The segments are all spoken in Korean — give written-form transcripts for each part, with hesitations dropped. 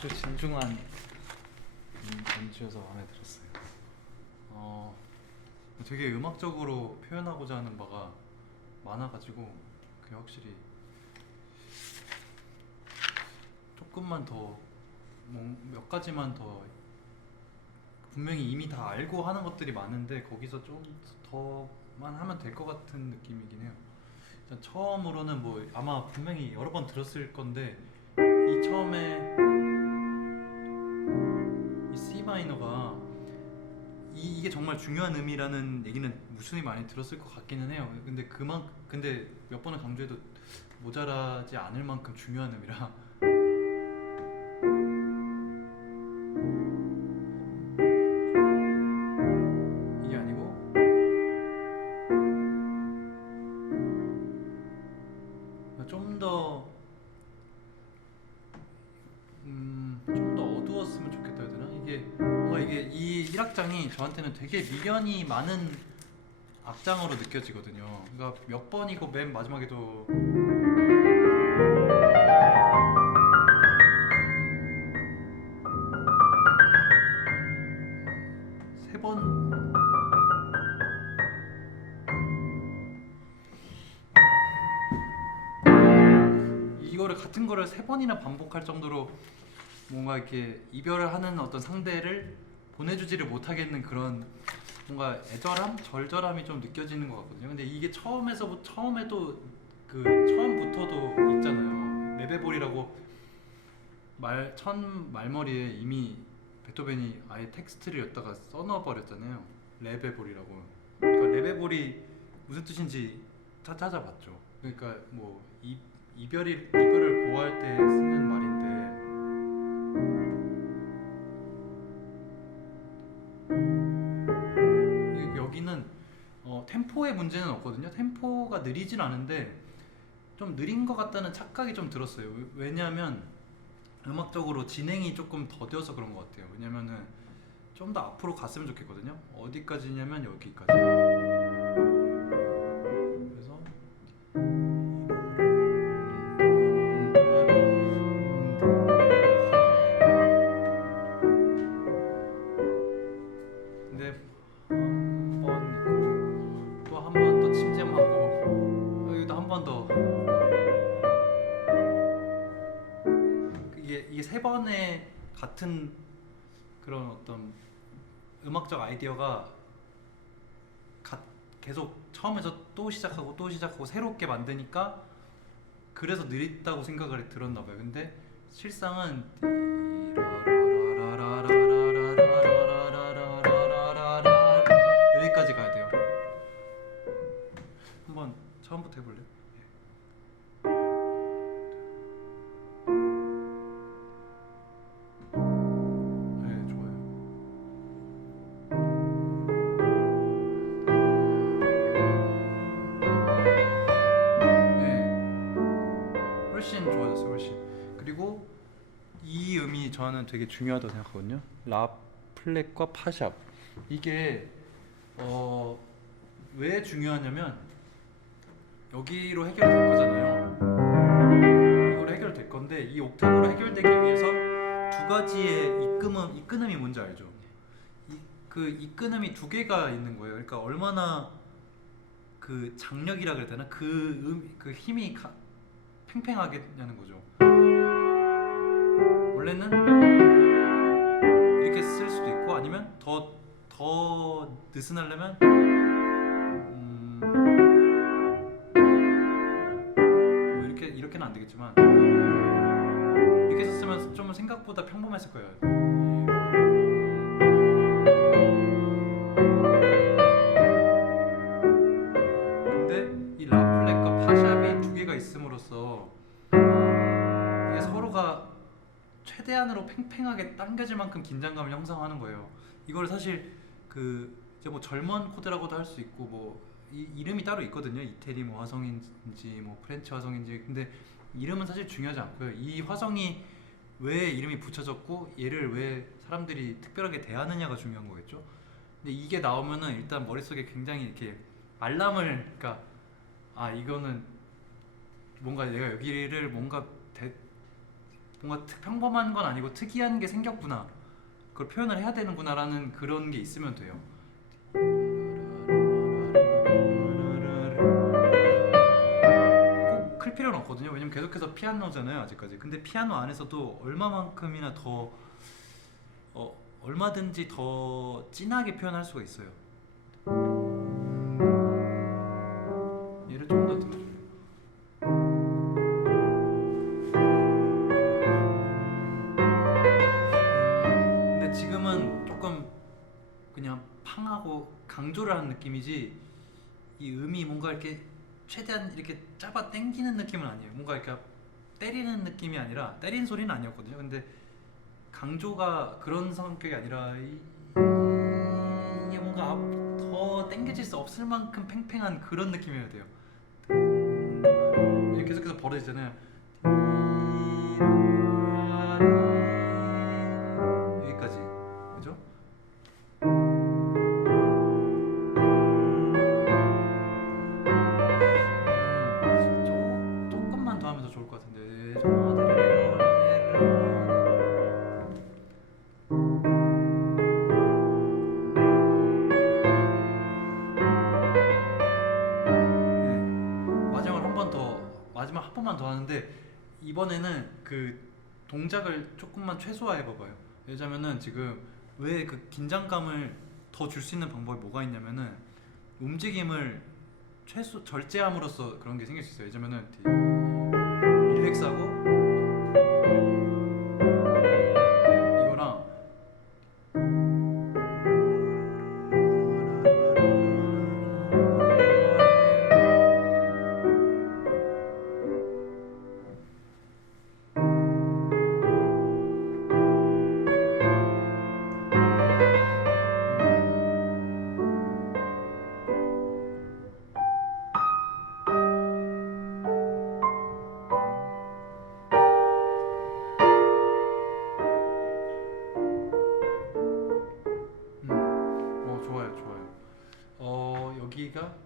아주 진중한 연주여서 마음에 들었어요. 되게 음악적으로 표현하고자 하는 바가 많아가지고 그게 확실히 조금만 더 몇 가지만 더 분명히 이미 다 알고 하는 것들이 많은데 거기서 좀 더만 하면 될 것 같은 느낌이긴 해요. 일단 처음으로는 뭐 아마 분명히 여러 번 들었을 건데 이 처음에 이 C 마이너가 이게 정말 중요한 음이라는 얘기는 무수히 많이 들었을 것 같기는 해요. 근데 몇 번을 강조해도 모자라지 않을 만큼 중요한 음이라 이게 아니고 좀 더 어두웠으면 좋겠다 해야 되나? 이게 이 1악장이 저한테는 되게 미련이 많은 악장으로 느껴지거든요. 그러니까 몇 번이고 맨 마지막에도 세 번 이거를 같은 거를 세 번이나 반복할 정도로 뭔가 이렇게 이별을 하는 어떤 상대를 보내주지를 못하겠는 그런 뭔가 애절함, 절절함이 좀 느껴지는 것 같거든요. 근데 이게 처음에도 그 처음부터도 있잖아요. 레베볼이라고 첫 말머리에 이미 베토벤이 아예 텍스트를 여기다가 써넣어 버렸잖아요. 레베볼이라고. 그러니까 레베볼이 무슨 뜻인지 찾아봤죠. 그러니까 뭐 이별을 고할 때 쓰는 말인데 여기는 템포의 문제는 없거든요. 템포가 느리진 않은데 좀 느린 것 같다는 착각이 좀 들었어요. 왜냐하면 음악적으로 진행이 조금 더뎌서 그런 것 같아요. 왜냐면은 좀 더 앞으로 갔으면 좋겠거든요. 어디까지냐면 여기까지. 그래서 근데 한 번 있고 또 한 번 또 침샘하고 여기도 한 번 더. 이게 세 번의 같은 그런 어떤 음악적 아이디어가 계속 처음에서 또 시작하고 또 시작하고 새롭게 만드니까 그래서 느릿다고 생각을 들었나 봐요. 근데 실상은 여기까지 가야 돼요. 한번 처음부터 해볼래요? 네, 좋아요. 네, 훨씬 좋아졌어요, 훨씬. 그리고 이 음이 저는 되게 중요하다고 생각하거든요. 라 플랫과 파샵. 이게 왜 중요하냐면 여기로 해결될 거잖아요. 이거로 해결될 건데 이 옥타브로 해결되기 위해서 두 가지의 이끈음이 뭔지 알죠? 그 이끈음이 두 개가 있는 거예요. 그러니까 얼마나 그 장력이라 그래야 되나? 그 힘이 팽팽하겠냐는 거죠. 원래는 이렇게 쓸 수도 있고 아니면 더 느슨하려면 뭐 이렇게는 안 되겠지만 이렇게 썼으면 좀 생각보다 평범했을 거예요. 근데 이 라플렛과 파샵이 두 개가 있음으로써 이게 서로가 최대한으로 팽팽하게 당겨질 만큼 긴장감을 형성하는 거예요. 이걸 사실 이제 뭐 젊은 코드라고도 할 수 있고 뭐 이름이 따로 있거든요. 이태리 뭐 화성인지 뭐 프렌치 화성인지. 근데 이름은 사실 중요하지 않고요. 이 화성이 왜 이름이 붙여졌고 얘를 왜 사람들이 특별하게 대하느냐가 중요한 거겠죠. 근데 이게 나오면은 일단 머릿속에 굉장히 이렇게 그러니까 이거는 뭔가 내가 여기를 뭔가 뭔가 평범한 건 아니고 특이한 게 생겼구나, 그걸 표현을 해야 되는구나라는 그런 게 있으면 돼요. 꼭 클 필요는 없거든요. 왜냐면 계속해서 피아노잖아요 아직까지. 근데 피아노 안에서도 얼마만큼이나 더 얼마든지 더 진하게 표현할 수가 있어요. 얘를 좀 더 들어줄래요? 근데 지금은 조금 그냥 팡하고 강조를 하는 느낌이지, 이 음이 뭔가 이렇게 최대한 이렇게 잡아 당기는 느낌은 아니에요. 뭔가 이렇게 때리는 느낌이 아니라, 때리는 소리는 아니었거든요. 근데 강조가 그런 성격이 아니라 이게 뭔가 더 당겨질 수 없을 만큼 팽팽한 그런 느낌이어야 돼요. 이게 계속해서 벌어지잖아요. 여기까지, 그죠? 조금만 더 하면 더 좋을 것 같은데. 네. 마지막 한 번만 더 하는데, 이번에는 그 동작을 조금만 최소화해 봐봐요. 왜냐면은 지금 왜 그 긴장감을 더 줄 수 있는 방법이 뭐가 있냐면은, 움직임을 절제함으로써 그런 게 생길 수 있어요. 왜냐면은 릴렉스하고 이거랑 좋아요, 좋아요. 여기가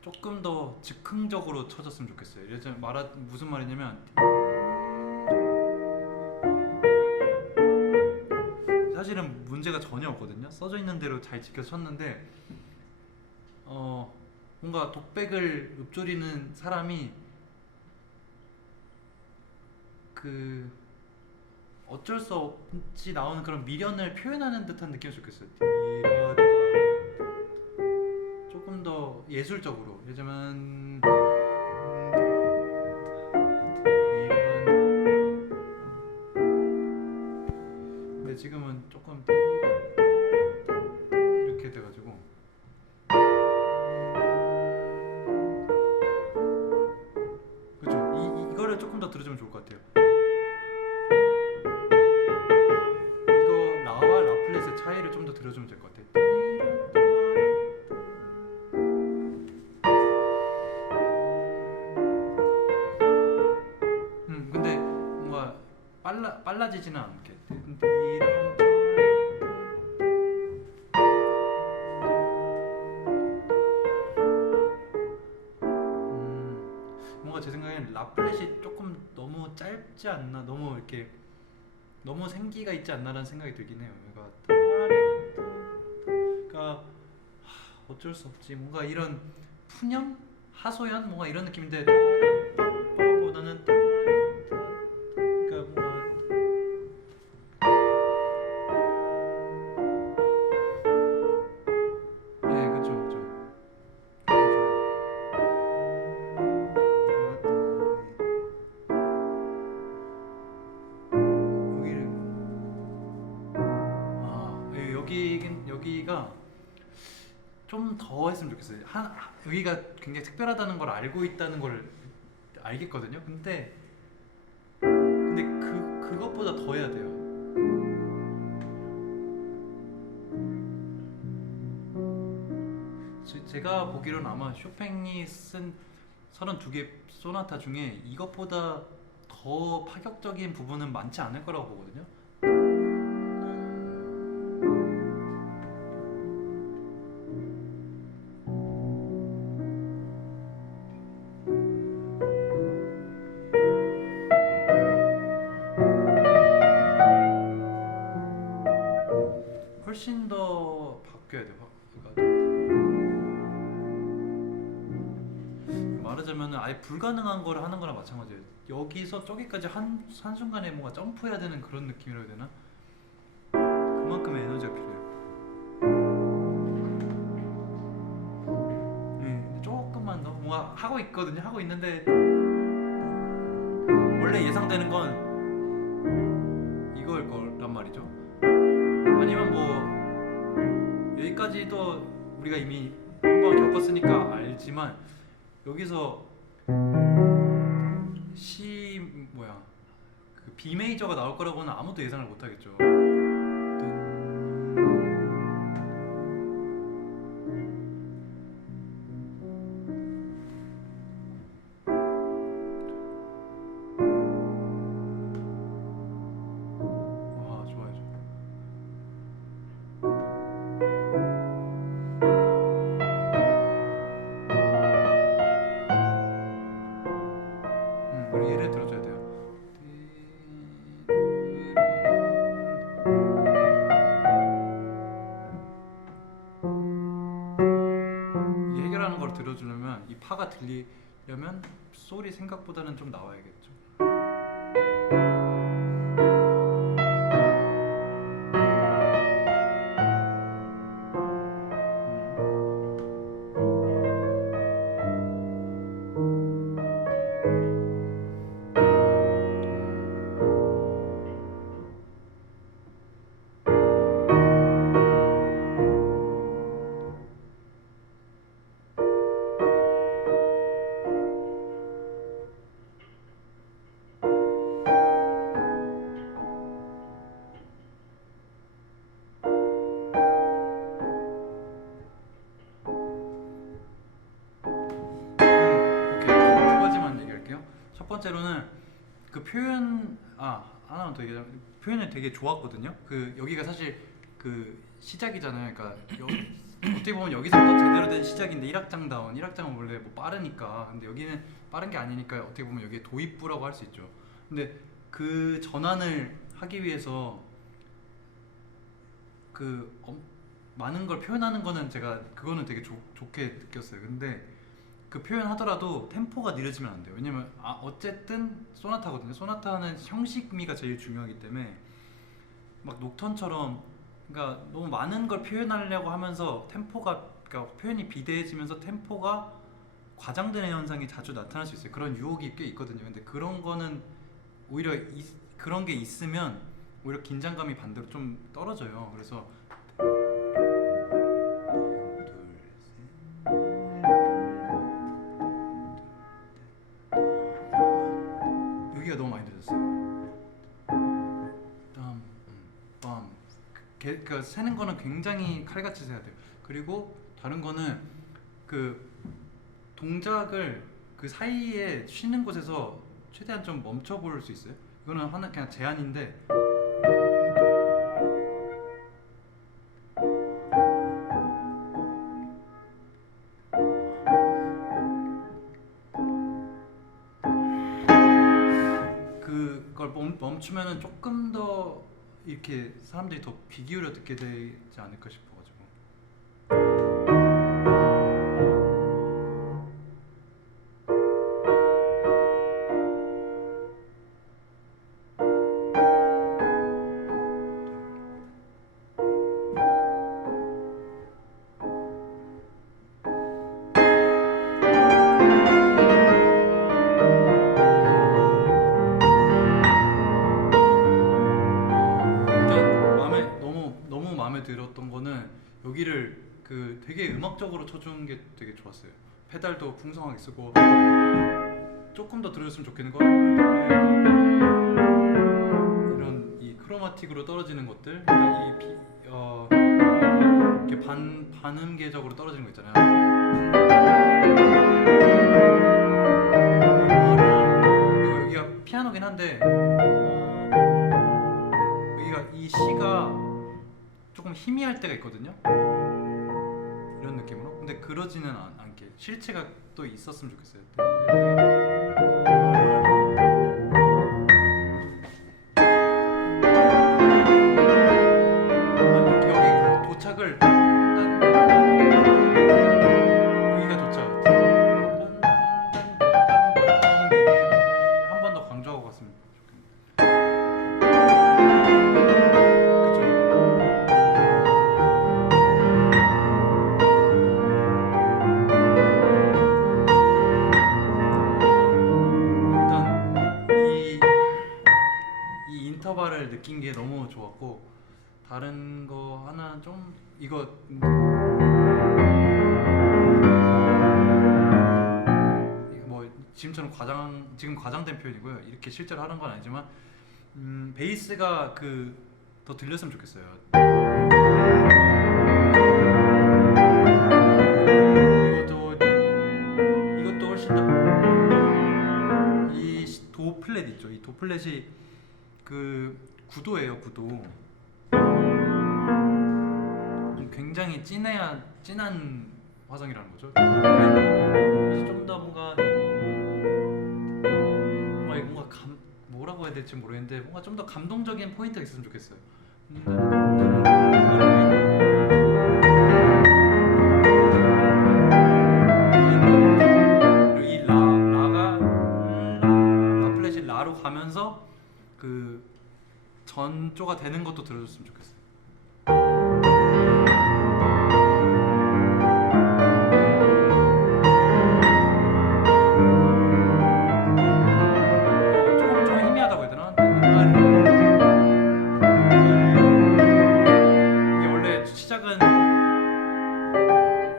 조금 더 즉흥적으로 쳐졌으면 좋겠어요. 무슨 말이냐면, 사실은 문제가 전혀 없거든요. 써져 있는 대로 잘 지켜서 쳤는데, 뭔가 독백을 읊조리는 사람이 그 어쩔 수 없이 나오는 그런 미련을 표현하는 듯한 느낌이 좋겠어요. 조금 더 예술적으로. 요즘은 근데 지금은 조금 이렇게 돼가지고, 그죠? 이거를 조금 더 들어주면 좋을 것 같아요. 이거 라와 라플렛의 차이를 좀 더 들어주면 될 것 같아요. 근데 뭔가 빨라지지는 않게. 뭔가 제 생각엔 라플렛이 조금 너무 짧지 않나, 너무 이렇게 너무 생기가 있지 않나라는 생각이 들긴 해요. 그러니까 어쩔 수 없지, 뭔가 이런 푸념, 하소연, 뭔가 이런 느낌인데, 보다는 그러니까 뭔가 예, 그쵸, 그쵸. 여기를 예, 여기가 좀 더 했으면 좋겠어요. 여기가 굉장히 특별하다는 걸 알고 있다는 걸 알겠거든요. 근데 그것보다 더 해야 돼요. 제가 보기로는 아마 쇼팽이 쓴 32개 소나타 중에 이것보다 더 파격적인 부분은 많지 않을 거라고 보거든요. 더 바뀌어야 돼요. 그러니까 말하자면은 아예 불가능한 거를 하는 거랑 마찬가지예요. 여기서 저기까지 한 순간에 뭔가 점프해야 되는 그런 느낌이라 해야 되나? 그만큼의 에너지가 필요해요. 네, 조금만 더 뭔가 하고 있거든요. 하고 있는데 원래 예상되는 건 이거일 거란 말이죠. 아니면 뭐 여기까지도 우리가 이미 한번 겪었으니까 알지만 여기서 C 뭐야 그 B 메이저가 나올 거라고는 아무도 예상을 못 하겠죠. 와 좋아요. 우리 예를 들어줘야 돼요. 이 해결하는 걸 들어주려면 이 파가 들리려면 소리 생각보다는 좀 나와야겠죠. 오케이 두 가지만 얘기할게요. 첫 번째로는 그 표현 하나만 더 얘기하자면 표현이 되게 좋았거든요. 그 여기가 사실 그 시작이잖아요. 그러니까 어떻게 보면 여기서부터 제대로 된 시작인데 1악장다운 1악장은 원래 뭐 빠르니까 근데 여기는 빠른 게 아니니까 어떻게 보면 여기에 도입부라고 할 수 있죠. 근데 그 전환을 하기 위해서 그 많은 걸 표현하는 거는 제가 그거는 되게 좋게 느꼈어요. 근데 그 표현하더라도 템포가 느려지면 안 돼요. 왜냐면 어쨌든 소나타거든요. 소나타는 형식미가 제일 중요하기 때문에 막 녹턴처럼 그러니까 너무 많은 걸 표현하려고 하면서 템포가 그러니까 표현이 비대해지면서 템포가 과장되는 현상이 자주 나타날 수 있어요. 그런 유혹이 꽤 있거든요. 근데 그런 거는 오히려 그런 게 있으면 오히려 긴장감이 반대로 좀 떨어져요. 그래서 여기가 너무 많이 늦었어요. 빰. 그 세는 거는 굉장히 칼같이 세야 돼요. 그리고 다른 거는 그 동작을 그 사이에 쉬는 곳에서 최대한 좀 멈춰 볼 수 있어요. 이거는 하나 그냥 제안인데 그걸 멈추면은 조금 더 이렇게 사람들이 더 귀 기울여 듣게 되지 않을까 싶어가지고. 일단 너무 마음에 들었던 거는 여기를 그 되게 음악적으로 쳐준 게 되게 좋았어요. 페달도 풍성하게 쓰고 조금 더 들어줬으면 좋겠는 건 이런 이 크로마틱으로 떨어지는 것들, 그러니까 이렇게 반음계적으로 떨어지는 거 있잖아요. 그리고 여기가 피아노긴 한데 여기가 이 C가 조금 희미할 때가 있거든요. 이런 느낌으로. 근데 그러지는 않게 실체가 또 있었으면 좋겠어요. 여기 도착을 이거를 여기가 좋죠. 한 번 더 강조하고 갔으면 이 인터벌을 느낀 게 너무 좋았고, 다른 거 하나 좀 이거 뭐 지금 과장된 표현이고요. 이렇게 실제로 하는 건 아니지만 베이스가 더 들렸으면 좋겠어요. 이것도 훨씬 더 이 도 플랫 있죠. 이 도 플랫이 구도예요. 구도. 굉장히 진한 화성이라는 거죠. 그래서 좀 더 뭐라고 해야 될지 모르겠는데 뭔가 좀 더 감동적인 포인트가 있었으면 좋겠어요. 그리고 이 라가 라 플랫이 라로 가면서 전조가 되는 것도 들어줬으면 좋겠어요. 조금 희미하다고 해야 되나? 이게 원래 시작은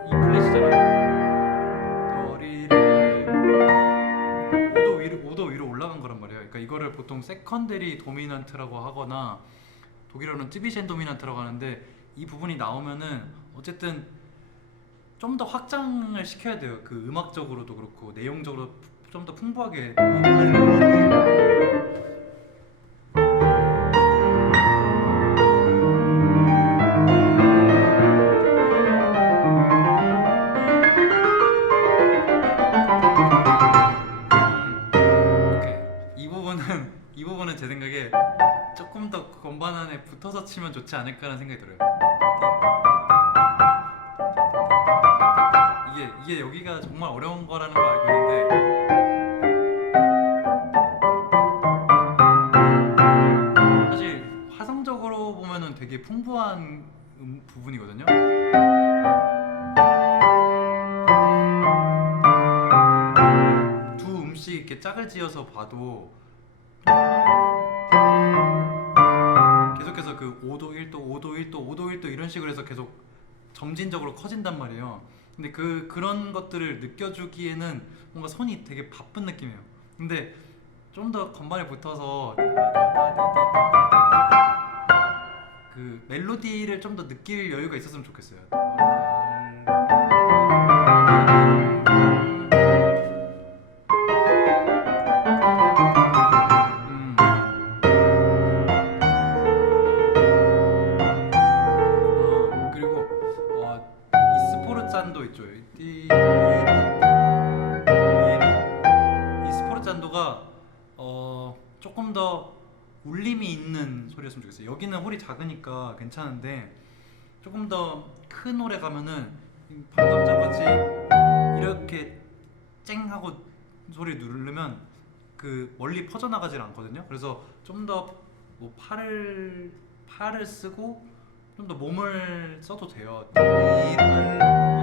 이 플랫이잖아요. 더리를 5도 위로 올라간 거란 말이에요. 그러니까 이거를 보통 세컨데리 도미넌트라고 하거나 독일어는 쯔비셴 도미넌트라고 하는데, 이 부분이 나오면은 어쨌든 좀 더 확장을 시켜야 돼요. 음악적으로도 그렇고 내용적으로 좀 더 풍부하게. 오케이. 이 부분은 제 생각에 조금 더 건반 안에 붙어서 치면 좋지 않을까라는 생각이 들어요. 이게 여기가 정말 어려운 거라는 걸 알고 있는데, 사실 화성적으로 보면은 되게 풍부한 부분이거든요. 두 음씩 이렇게 짝을 지어서 봐도 계속해서 5도 1도 5도 1도 5도 1도 이런 식으로 해서 계속 점진적으로 커진단 말이에요. 근데 그런 것들을 느껴주기에는 뭔가 손이 되게 바쁜 느낌이에요. 근데 좀 더 건반에 붙어서 멜로디를 좀 더 느낄 여유가 있었으면 좋겠어요. 그리고 이 스포르잔도 있죠. 이 스포르잔도가 조금 더 울림이 있는 소리였으면 좋겠어요. 여기는 홀이 작으니까 괜찮은데 조금 더 큰 홀에 가면은 방금 전같이 이렇게 쨍 하고 소리 누르면 멀리 퍼져나가질 않거든요. 그래서 좀 더 팔을 쓰고 좀 더 몸을 써도 돼요.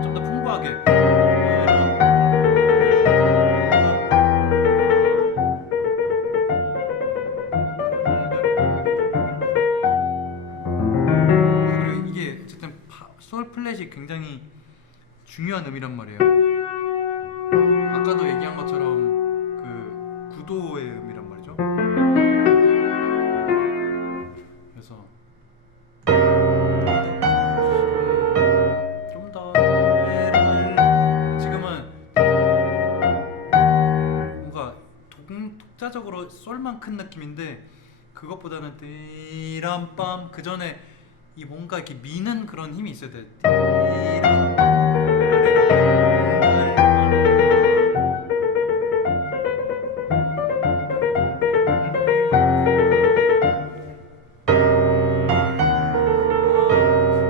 좀 더 풍부하게. 그리고 이게 어쨌든 솔 플랫이 굉장히 중요한 음이란 말이에요. 아까도 얘기한 것처럼 구도의 음이란 말이죠. 그래서 좀 더 지금은 뭔가 독자적으로 솔만 큰 느낌인데, 그것보다는 띠람빰 그 전에 이 뭔가 이렇게 미는 그런 힘이 있어야 돼.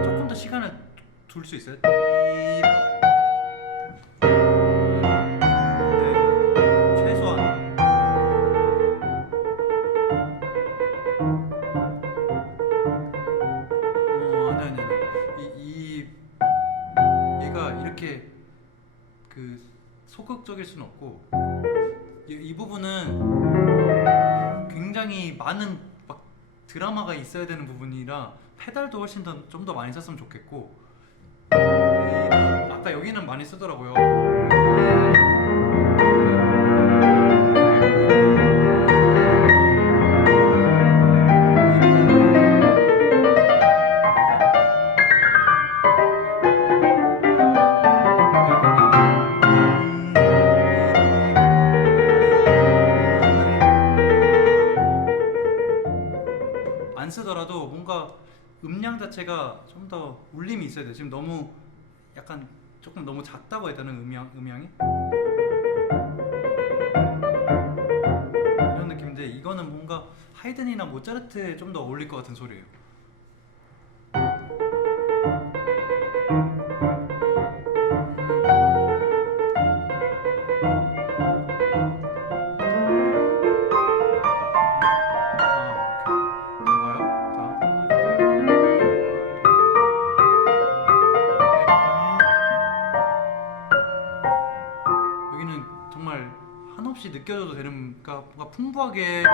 조금 더 시간을 둘 수 있어요? 네, 최소한. 네네네. 이 얘가 이렇게 그 소극적일 수는 없고 이 부분은 굉장히 많은 막 드라마가 있어야 되는 부분이라 페달도 훨씬 더 좀 더 많이 썼으면 좋겠고 아까 여기는 많이 쓰더라고요. 안 쓰더라도 뭔가 음량 자체가 좀 더 울림이 있어야 돼요. 지금 너무 약간 조금 너무 작다고 해야 되나 음향이? 이런 느낌인데 이거는 뭔가 하이든이나 모차르트에 좀 더 어울릴 것 같은 소리예요. 여기는 정말 한없이 느껴져도 되는, 그러니까 뭔가 풍부하게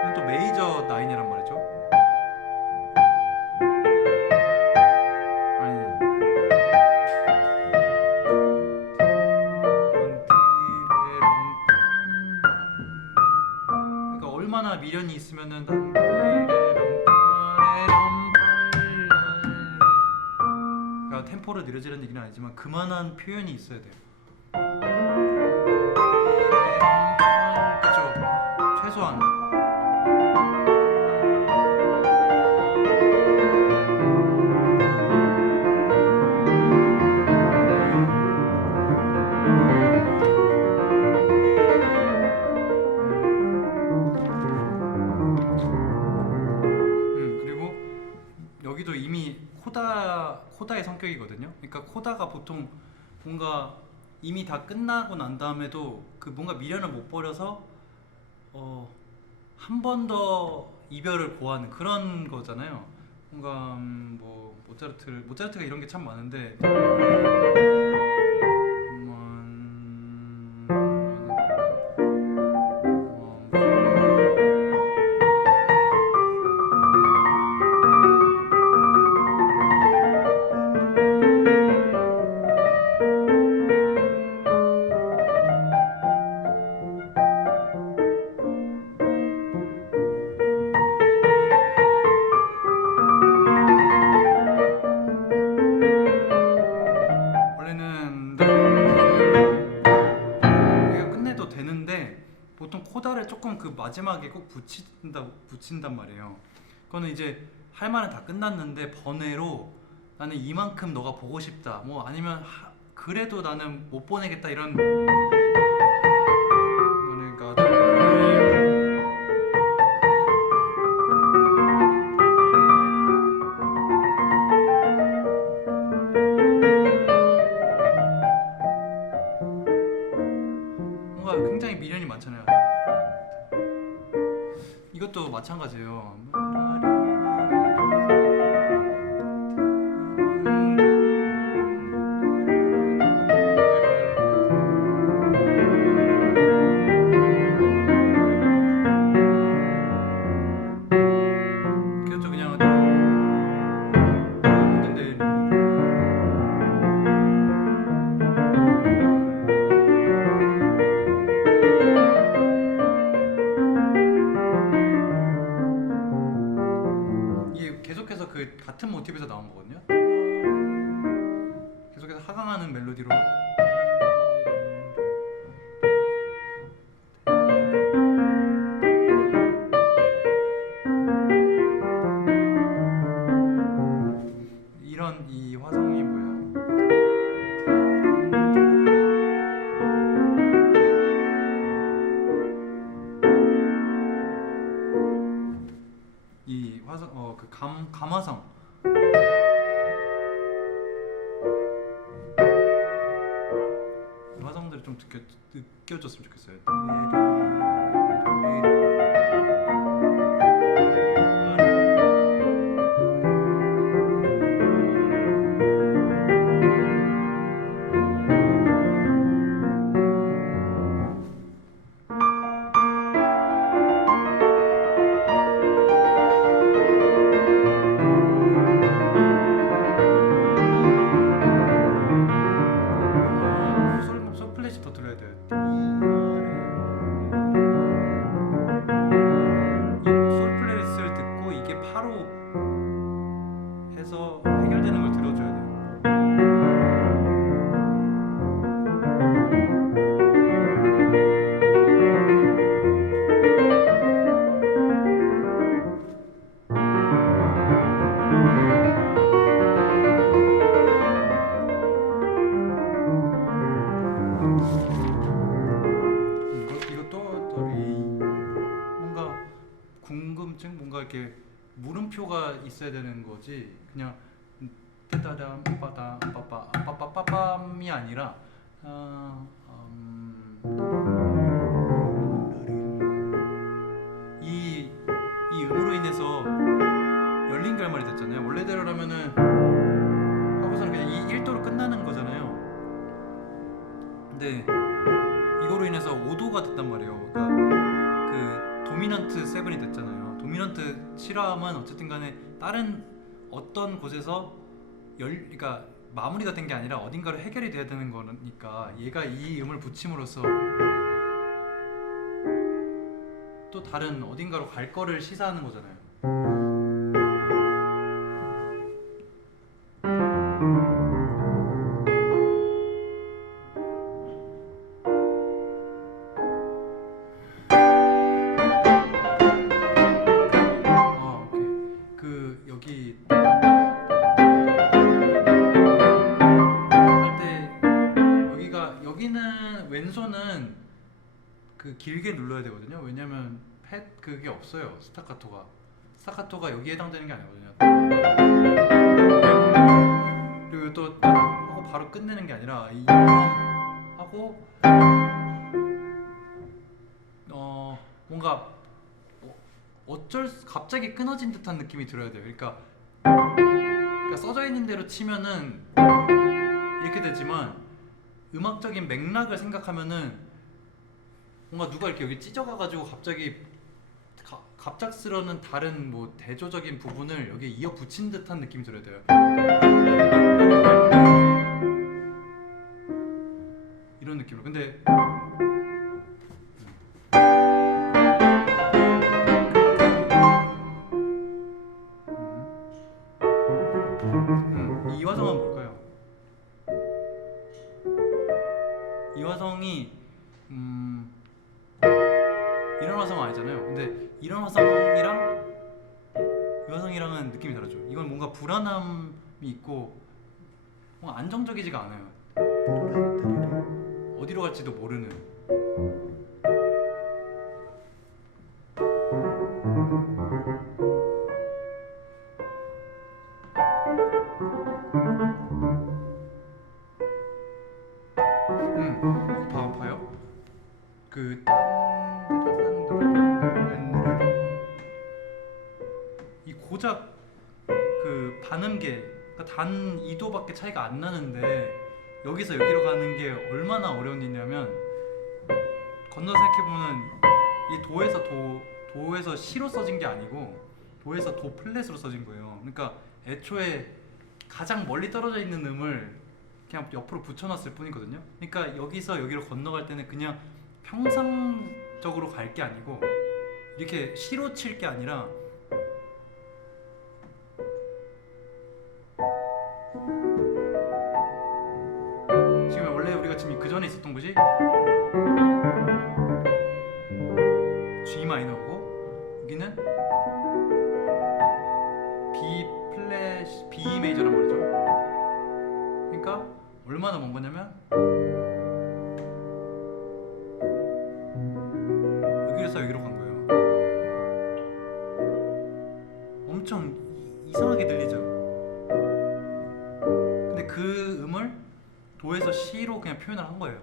이건 또 메이저 나인이란 말이죠. 아니 그러니까 얼마나 미련이 있으면은 그러니까 템포를 느려지는 얘기는 아니지만 그만한 표현이 있어야 돼요. 그쵸? 최소한. 그리고 여기도 이미 코다의 성격이거든요. 그러니까 코다가 보통 뭔가 이미 다 끝나고 난 다음에도 그 뭔가 미련을 못 버려서 한 번 더 이별을 고하는 그런 거잖아요. 뭔가 뭐 모차르트가 이런 게 참 많은데 원래는 우리가 끝내도 되는데 보통 코다를 조금 그 마지막에 꼭 붙인단 말이에요. 그거는 이제 할 말은 다 끝났는데 번외로 나는 이만큼 너가 보고 싶다. 뭐 아니면 그래도 나는 못 보내겠다 이런 그러니까 뭔가 굉장히 미련이 많잖아요. 이것도 마찬가지예요. 그렇죠. 그냥 근데 이게 계속해서 그 같은 모티브에서 나온 거거든요. 계속해서 하강하는 멜로디로 이런 이 화성이 뭐야? 감화성. 감화성들이 좀 느껴졌으면 좋겠어요. 솔 플랫이 더 들어야 돼요. 이솔 플랫을 듣고 이게 파로 해서 해결되는 걸 들어줘야 돼요. 이것도 뭔가 궁금증, 뭔가 이렇게 물음표가 있어야 되는 거지. 그냥 따다담 빠다 빠빠 빠빠빠빰이 아니라 이 음으로 인해서 열린 결말이 됐잖아요. 원래대로라면은 하고서는 그냥 이 1도로 끝나는 거잖아요. 근데 이거로 인해서 5도가 됐단 말이에요. 그러니까 그 도미넌트 7이 됐잖아요. 도미넌트 7화음은 어쨌든 간에 다른 어떤 곳에서 그러니까 마무리가 된 게 아니라 어딘가로 해결이 돼야 되는 거니까 얘가 이 음을 붙임으로써 또 다른 어딘가로 갈 거를 시사하는 거잖아요. 오케이. 그 여기 할 때 여기는 왼손은 그 길게 눌러야 되거든요. 왜냐면 그게 없어요. 스타카토가 여기에 해당되는 게 아니거든요. 그리고 또 하고 바로 끝내는 게 아니라 이 하고 뭔가 갑자기 끊어진 듯한 느낌이 들어야 돼요. 그러니까 써져 있는 대로 치면은 이렇게 되지만 음악적인 맥락을 생각하면은 뭔가 누가 이렇게 여기 찢어가가지고 갑작스러운 다른 뭐 대조적인 부분을 여기에 이어 붙인 듯한 느낌이 들어야 돼요. 이런 느낌으로. 근데 이 화성은 뭘까요? 이 화성이 이런 화성 아니잖아요. 근데 이런 화성이랑 이 화성이랑은 느낌이 다르죠. 이건 뭔가 불안함이 있고 뭔가 안정적이지가 않아요. 어디로 갈지도 모르는. 봐요. 이 고작 그 반음계, 그러니까 단 2도밖에 차이가 안 나는데 여기서 여기로 가는 게 얼마나 어려운 일이냐면 건너 생각해보면 이 도에서 시로 써진 게 아니고 도에서 도 플랫으로 써진 거예요. 그러니까 애초에 가장 멀리 떨어져 있는 음을 그냥 옆으로 붙여놨을 뿐이거든요. 그러니까 여기서 여기로 건너갈 때는 그냥 평상적으로 갈 게 아니고 이렇게 시로 칠 게 아니라 지금 원래 우리가 지금 그 전에 있었던 거지? G 마이너고 여기는 B 메이저란 말이죠. 그러니까 얼마나 먼 거냐면 여기에서 여기로 간 거예요. 그래서 시로 그냥 표현을 한 거예요.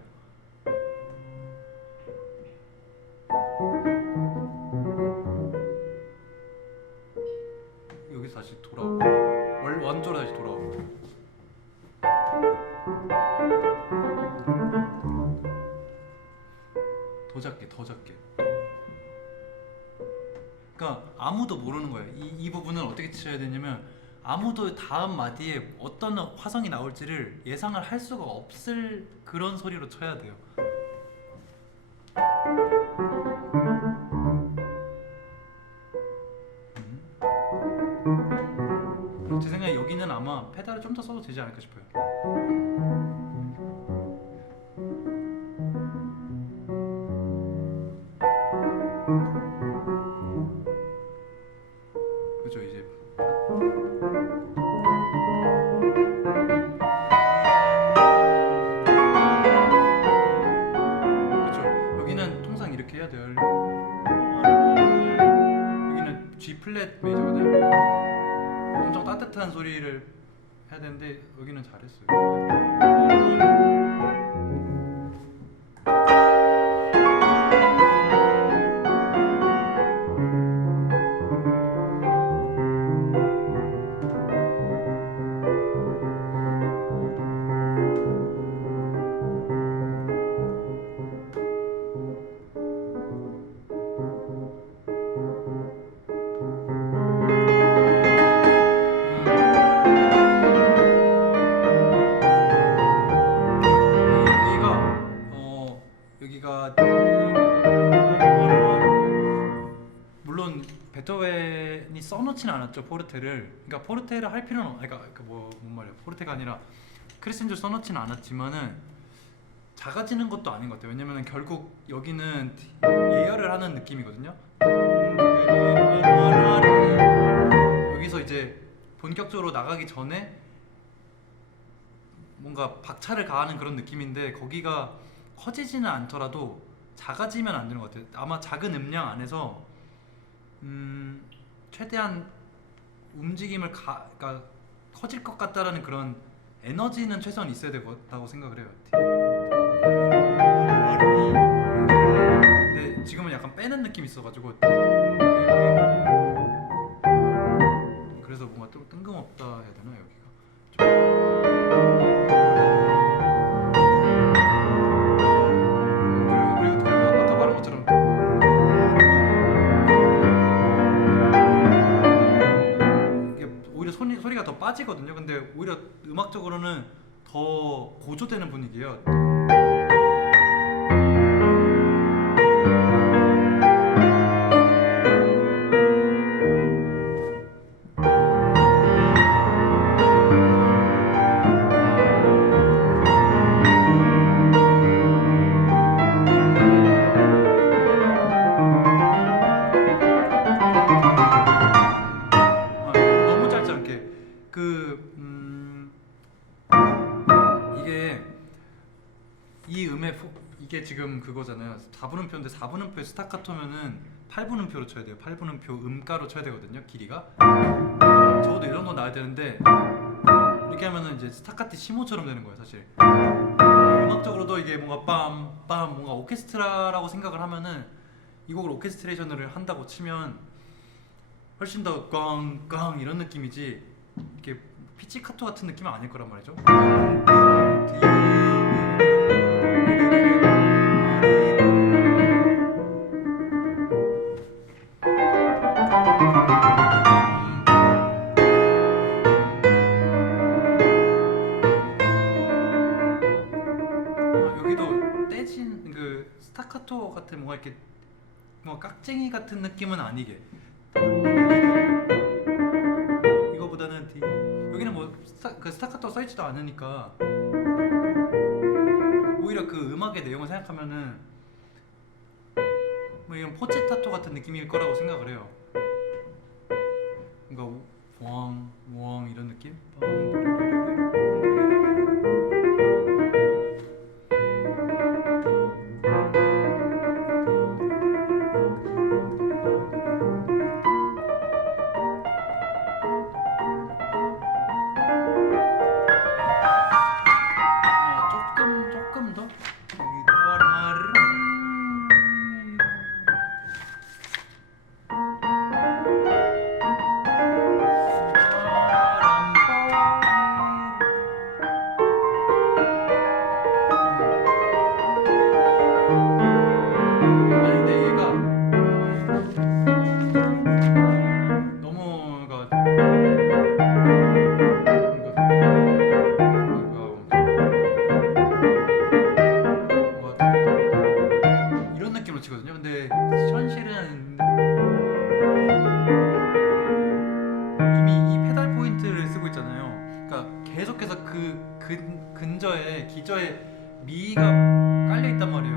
여기서 다시 돌아오고 원조로 다시 돌아오고. 더 작게. 그러니까 아무도 모르는 거예요. 이 부분을 어떻게 치셔야 되냐면 아무도 다음 마디에 어떤 화성이 나올지를 예상을 할 수가 없을 그런 소리로 쳐야 돼요. 제 생각에 여기는 아마 페달을 좀 더 써도 되지 않을까 싶어요. 그죠 이제 그죠 여기는 통상 이렇게 해야 돼요. 여기는 G 플랫 메이저거든. 엄청 따뜻한 소리를 해야 되는데 여기는 잘했어요. 여기가 물론 베토벤이 써놓지는 않았죠 포르테를. 그러니까 포르테를 할 필요는 그러니까 뭔 말이야 포르테가 아니라 크리스텐조 써놓지는 않았지만은 작아지는 것도 아닌 것 같아요. 왜냐면 결국 여기는 예열을 하는 느낌이거든요. 여기서 이제 본격적으로 나가기 전에 뭔가 박차를 가하는 그런 느낌인데 거기가 커지지는 않더라도 작아지면 안 되는 것 같아요. 아마 작은 음량 안에서 최대한 움직임을 그러니까 커질 것 같다라는 그런 에너지는 최소한 있어야 되겠다고 생각을 해요. 근데 지금은 약간 빼는 느낌이 있어가지고 그래서 뭔가 좀 뜬금없다 해야 되나 여기가 그리고 아까 말한 것처럼 이게 오히려 소리가 더 빠지거든요. 근데 오히려 음악적으로는 더 고조되는 분위기예요. 너무 짧지 않게 이게 이 이게 지금 그거잖아요. 4분음표인데 4분음표에 스타카토면은 8분음표로 쳐야 돼요. 8분음표 음가로 쳐야 되거든요. 길이가 적어도 이 정도 나야 되는데 이렇게 하면은 이제 스타카티 시모처럼 되는 거예요. 사실 음악적으로도 이게 뭔가 빰빰 뭔가 오케스트라라고 생각을 하면은 이 곡을 오케스트레이션을 한다고 치면 훨씬 더 꽝꽝 이런 느낌이지 이렇게 피치카토 같은 느낌은 아닐 거란 말이죠. 여기도 떼진 그 스타카토 같은 뭔가 이렇게 뭐 깍쟁이 같은 느낌은 아니게 이거보다는 여기는 뭐 그 스타카토 써있지도 않으니까 오히려 그 음악의 내용을 생각하면은 뭐 이런 포체타토 같은 느낌일 거라고 생각을 해요. 뭔가 왕 이런 느낌? 조금 근데 현실은 이미 이 페달 포인트를 쓰고 있잖아요. 그러니까 계속해서 그 근저에 기저에 미가 깔려 있단 말이에요.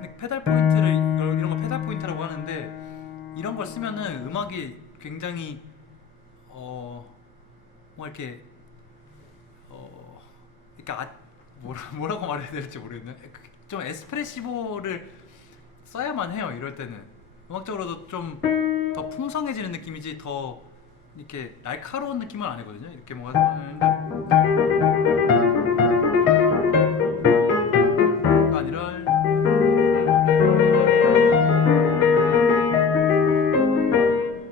근데 페달 포인트를 이런 걸 페달 포인트라고 하는데 이런 걸 쓰면은 음악이 굉장히 뭐 이렇게 그러니까 뭐라고 말해야 될지 모르겠네. 좀 에스프레시보를 써야만 해요. 이럴 때는 음악적으로도 좀 더 풍성해지는 느낌이지 더 이렇게 날카로운 느낌은 아니거든요. 이렇게 뭐가 아니라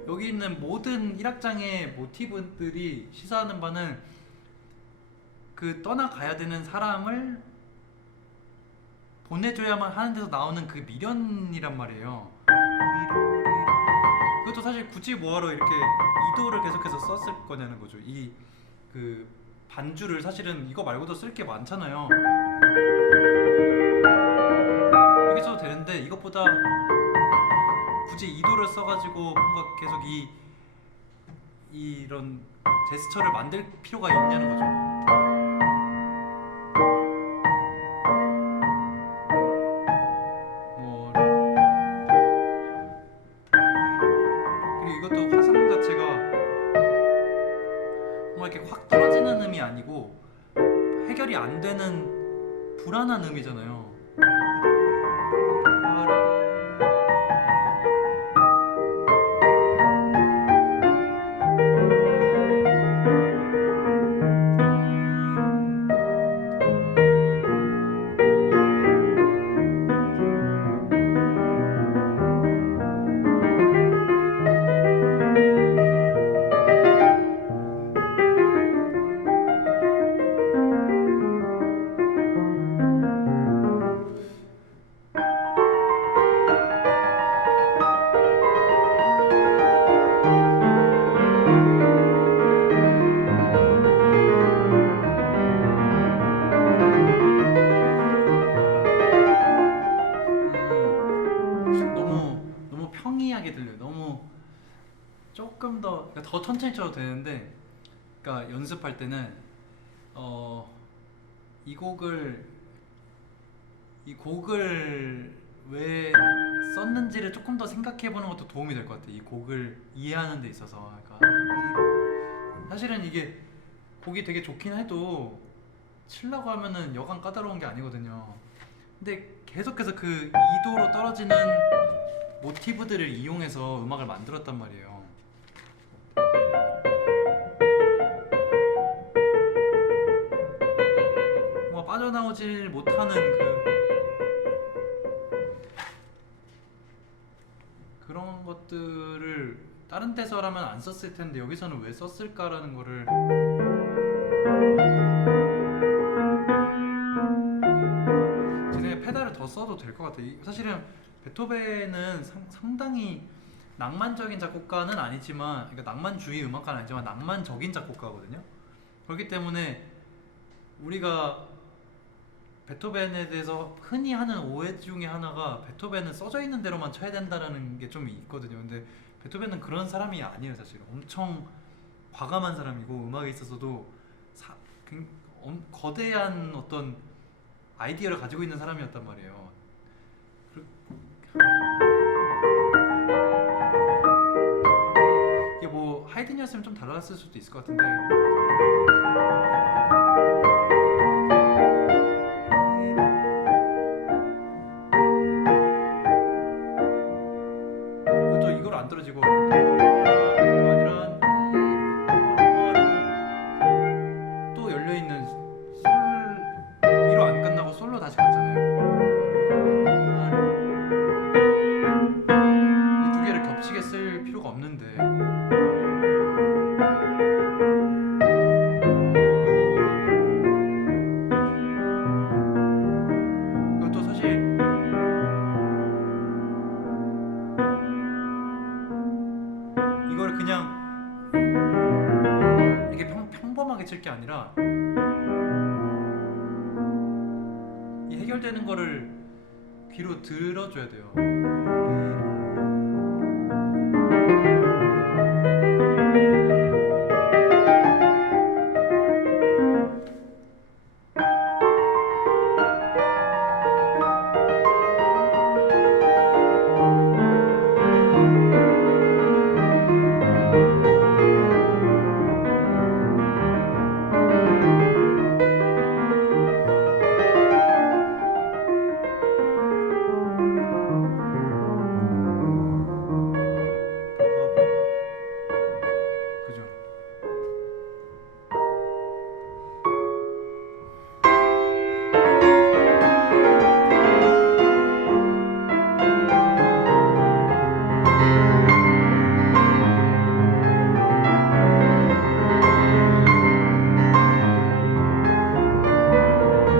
여기 있는 모든 1악장의 모티브들이 시사하는 바는 그 떠나가야 되는 사람을 보내줘야만 하는 데서 나오는 그 미련이란 말이에요. 그것도 사실 굳이 뭐하러 이렇게 이도를 계속해서 썼을 거냐는 거죠. 이 그 반주를 사실은 이거 말고도 쓸 게 많잖아요. 이렇게 써도 되는데 이것보다 굳이 이도를 써가지고 뭔가 계속 이런 제스처를 만들 필요가 있냐는 거죠. 뭐 그리고 이것도 화성 자체가 뭔가 이렇게 확 떨어지는 음이 아니고 해결이 안 되는 불안한 음이잖아요. 너무 평이하게 들려요. 너무 조금 더 천천히 쳐도 되는데, 그러니까 연습할 때는 이 곡을 왜 썼는지를 조금 더 생각해보는 것도 도움이 될 것 같아요. 이 곡을 이해하는 데 있어서. 그러니까 사실은 이게 곡이 되게 좋긴 해도 치려고 하면은 여간 까다로운 게 아니거든요. 근데 계속해서 그 이도로 떨어지는 모티브들을 이용해서 음악을 만들었단 말이에요. 뭐 빠져나오질 못하는 그런 것들을 다른 데서라면 안 썼을 텐데 여기서는 왜 썼을까라는 거를 쟤네 페달을 더 써도 될 것 같아. 사실은 베토벤은 상당히 낭만적인 작곡가는 아니지만, 그러니까 낭만주의 음악가는 아니지만 낭만적인 작곡가거든요. 그렇기 때문에 우리가 베토벤에 대해서 흔히 하는 오해 중에 하나가 베토벤은 써져 있는 대로만 쳐야 된다는 게 좀 있거든요. 근데 베토벤은 그런 사람이 아니에요. 사실 엄청 과감한 사람이고 음악에 있어서도 거대한 어떤 아이디어를 가지고 있는 사람이었단 말이에요. 이게 뭐 하이든이었으면 좀 달랐을 수도 있을 것 같은데, 이것도 이걸 안 떨어지고 아니라 또 열려 있는 솔 위로 안 끝나고 솔로 다시 갔잖아요. 이 두 개를 겹치게 쓸 필요가 없는데. 이것도 사실 이거를 그냥 이게 평범하게 칠 게 아니라 이 해결되는 거를 귀로 들어줘야 돼요. 그죠?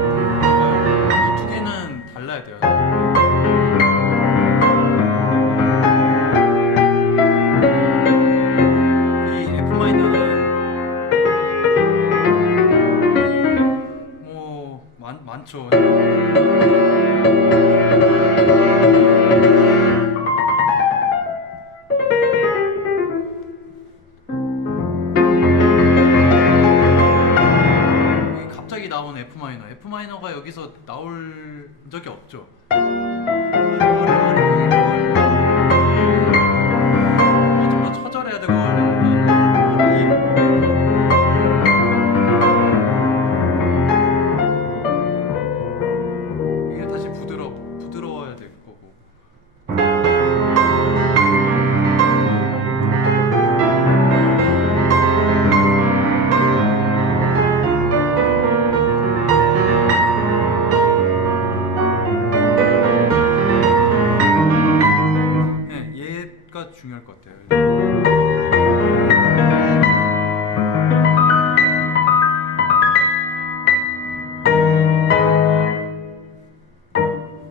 이 두 개는 달라야 돼요. 이 F 마이너는 뭐 많죠. 이게 갑자기 나온 F 마이너. F 마이너가 여기서 나올 적이 없죠. 좀 더 처절해야 되고. 이게 다시 부드러워야 될 거고. 네, 얘가 중요할 것 같아요.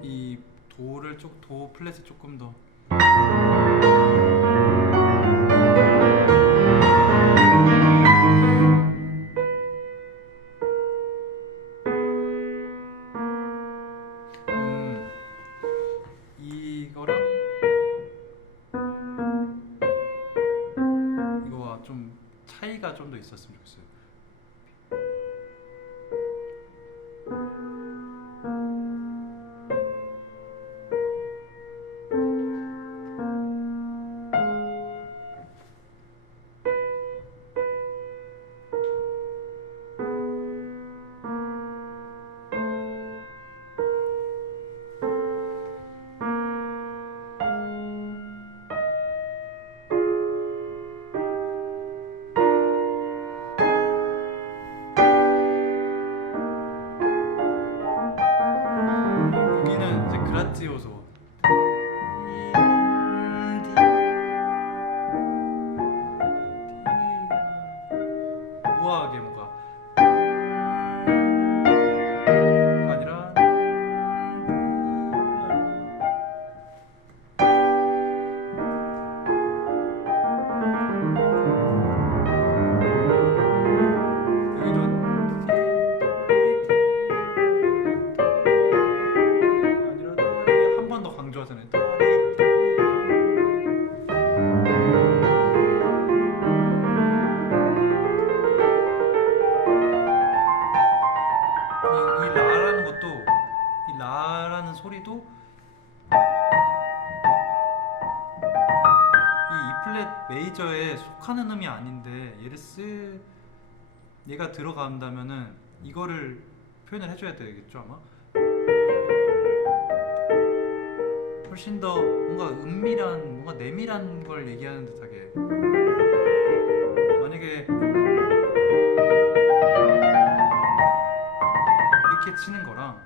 이 도 플랫을 조금 더 이거랑 이거와 좀 차이가 좀 더 있었으면 좋겠어요. 여기는 이제 그라티오소. 우아하게 뭔가 아니라 한 번 더 강조하잖아요. 이 라라는 것도 이 라라는 소리도 이 E 플랫 메이저에 속하는 음이 아닌데 얘가 들어간다면은 이거를 표현을 해줘야 되겠죠 아마. 훨씬 더 뭔가 은밀한 뭔가 내밀한 걸 얘기하는 듯하게. 만약에 이렇게 치는 거랑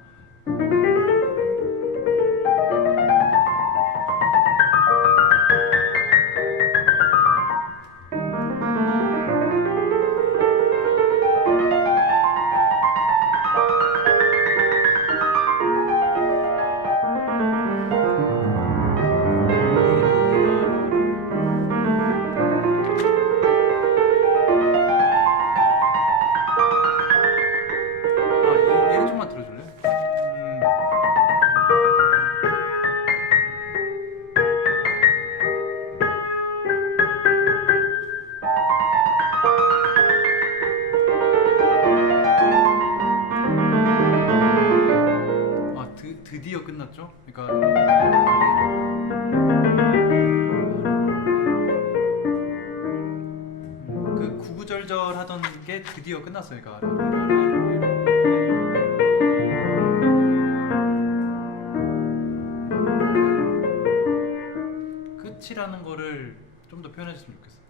얘를 좀만 들어줄래? 이제 드디어 끝났어요. 그러니까 끝이라는 거를 좀 더 표현해줬으면 좋겠어요.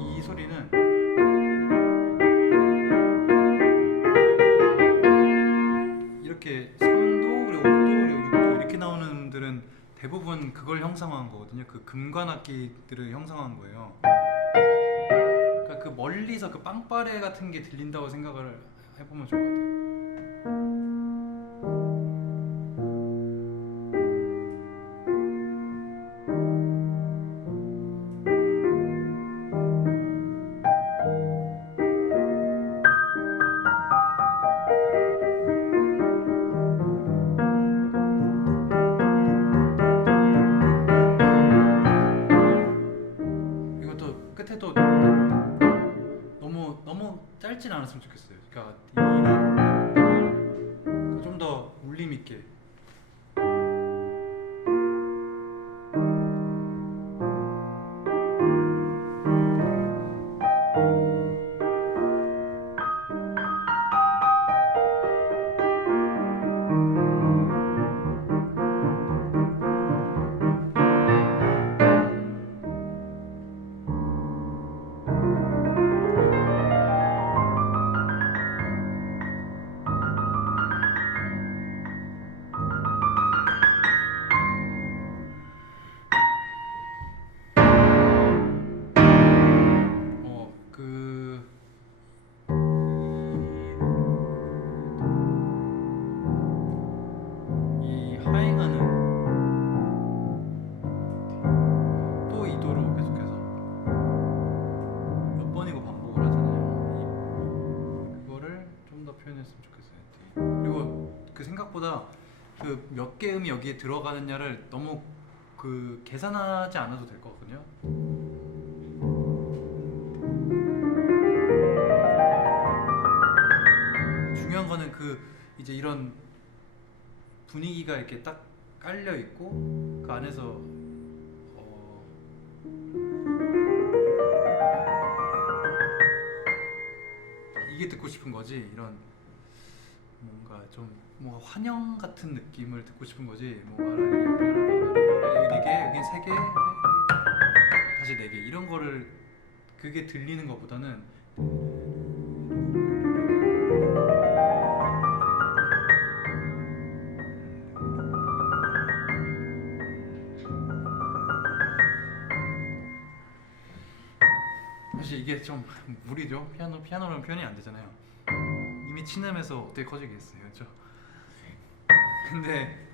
이 소리는 이렇게 3도 그리고 5도 그리고 6도 이렇게 나오는 음들은 대부분 그걸 형상화한 거거든요. 그 금관 악기들을 형상화한 거예요. 그러니까 그 멀리서 그 빵빠레 같은 게 들린다고 생각을 해보면 좋을 것 같아요. 이것도 끝에도 너무 짧진 않았으면 좋겠어요. 그러니까 좀 더 울림 있게. 그 이 하행하는 또 이 도로 계속해서 몇 번이고 반복을 하잖아요. 그거를 좀 더 표현했으면 좋겠어요. 그리고 그 생각보다 그 몇 개 음이 여기에 들어가느냐를 너무 그 계산하지 않아도 될 것 같거든요. 중요한 거는 그 이제 이런 분위기가 이렇게 딱 깔려 있고 그 안에서 이게 듣고 싶은 거지. 이런 뭔가 좀 뭔가 환영 같은 느낌을 듣고 싶은 거지. 뭐 여기 4개, 여긴 3개, 다시 4개 이런 거를 그게 들리는 것보다는 사실 이게 좀 무리죠. 피아노는 표현이 안 되잖아요. 이미 친음에서 어떻게 커지겠어요, 그렇죠? 근데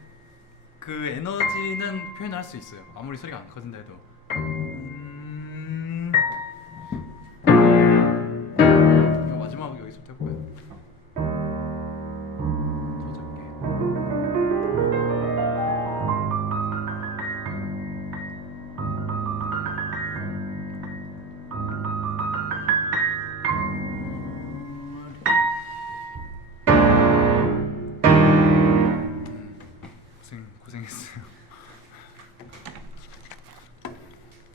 그 에너지는 표현할 수 있어요. 아무리 소리가 안 커진다 해도.